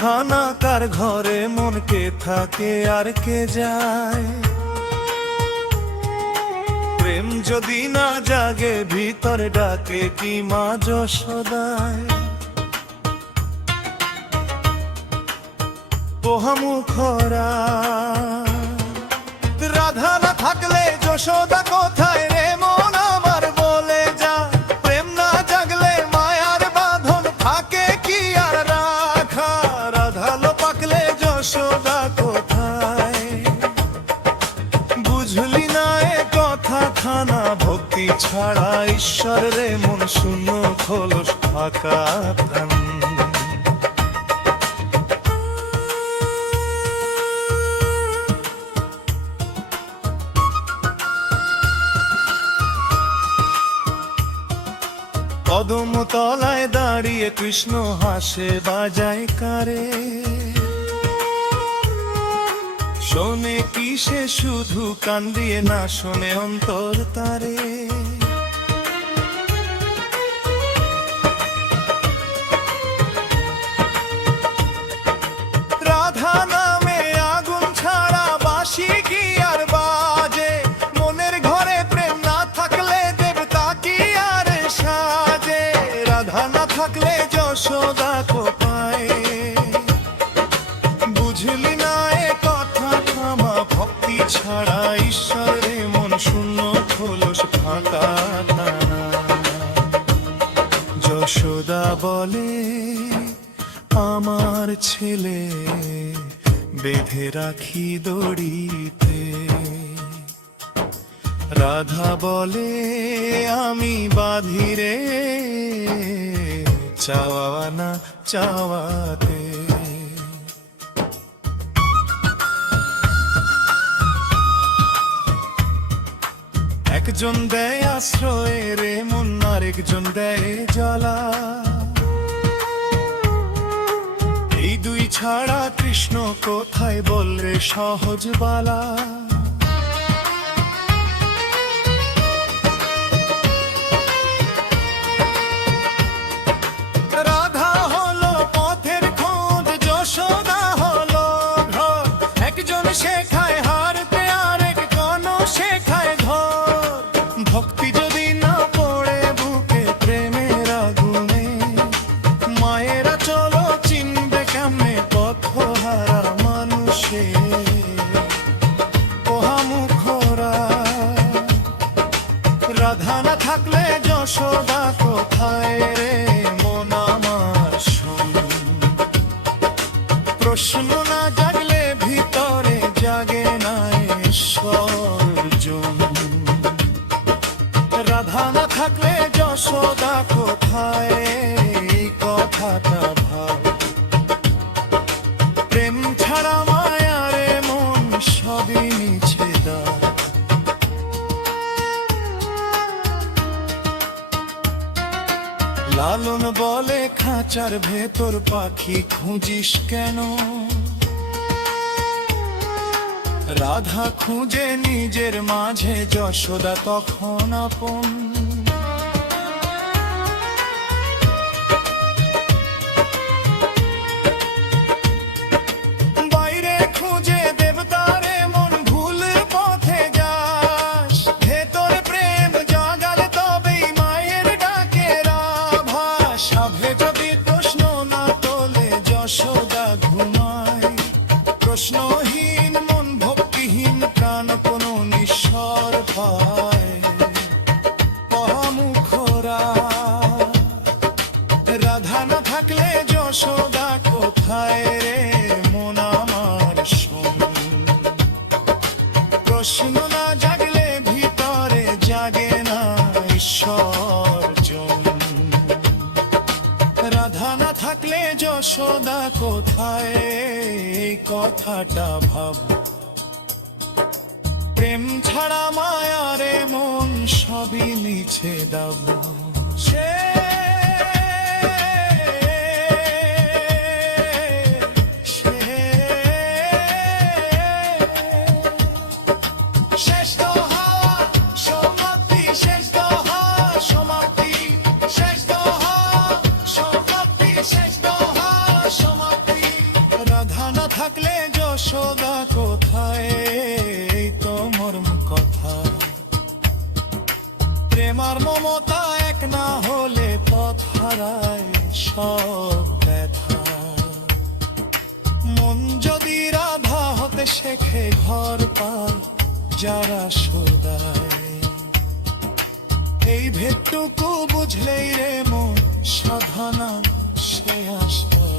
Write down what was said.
খানা কার ঘরে মন কে থাকে আর কে যায়। প্রেম যদি না জাগে ভিতরে ডাকে কি মা যশোদায়। পোহামুখরা রাধা না থাকলে যশোদা কোথায় রে মন আমার বলে যা। প্রেম না জাগলে মায়ার বাঁধন থাকে কি আর রাখা। রাধা লো পাকলে যশোদা কোথায়, বুঝলি না এ কথা খানা। ভক্তি ছাড়া ঈশ্বর রে মন শূন্য খোলস ফাঁকা প্রাণ। কদম তলায় দাঁড়িয়ে কৃষ্ণ হাসে বাজায় কারে। শোনে কি সে শুধু কান দিয়ে না শোনে অন্তর তারে। রাধা নামে আগুন ছাড়া বাঁশি কি আর বাজে। মনের ঘরে প্রেম না থাকলে দেবতা কি আর সাজে। রাধা না থাকলে যশোদা কোথায়, বুঝলি না এ কথা থামা। ভক্তি ছাড়া ঈশ্বরে মন শূন্য খোলস ফাঁকা টানা। যশোদা বলে আমার ছেলে বেঁধে রাখি দড়িতে। রাধা বলে আমি বাঁধি রে চাওয়া না চাওয়াতে। একজন দেয় আশ্রয় রে মন, আরেকজন দেয় জ্বালা। এই দুই ছাড়া কৃষ্ণ কোথায় বল রে সহজ বালা। রাধা হলো পথের খোঁজ, যশোদা হলো ঘর। একজন শেখায় হারতে আরেকজন শেখায় ধর। ভক্তি যদি না পড়ে বুকে প্রেমের আগুনে, মায়েরা চলো চিনবে কেমনে পথহারা মানুষে। পোহামুখরা রাধা না থাকলে যশোদা কোথায় রে মন আমার শোন। প্রশ্ন না জাগলে ভিতরে জাগে না ঈশ্বর জন। রাধা না থাকলে যশোদা কোথায়, এই কথাটা ভাব। প্রেম ছাড়া মায়ারে মন সবই মিছে দাগ। লালন বলে খাঁচার ভেতর পাখি খুঁজিস কেন। রাধা খুঁজে নিজের মাঝে, যশোদা তখন আপন। বাইরে খুঁজে দেবতারে মন ভুল পথে যাস। ভেতরে প্রেম জাগালে তবেই মায়ের ডাকের আভাস। সাভে যদি প্রশ্ন না তোলে যশোদা ঘুমায়। প্রশ্নহীন মন ভক্তিহীন প্রাণ কোনো নিঃস্বর পায়। পোহামুখরা রাধা না থাকলে যশোদা কোথায় রে মন আমার শোন। প্রশ্ন না জাগলে ভিতরে জাগে না ঈশ্বর জন। রাধা না থাকলে যশোদা কোথায়, এই কথাটা ভাব। প্রেম ছাড়া মায়ারে মন সবই মিছে দাব। শেষ দোহা সমাপ্তি, শেষ দোহা সমাপ্তি, শেষ দোহা সমাপ্তি, শেষ দোহা সমাপ্তি। আর মমতা এক না হলে পথ হারায় সব ব্যথা। মন যদি রাধা হতে শেখে ঘর পাল যারা সদায়, এই ভেদটুকু বুঝলেই রে মন সাধনা সে আসবে।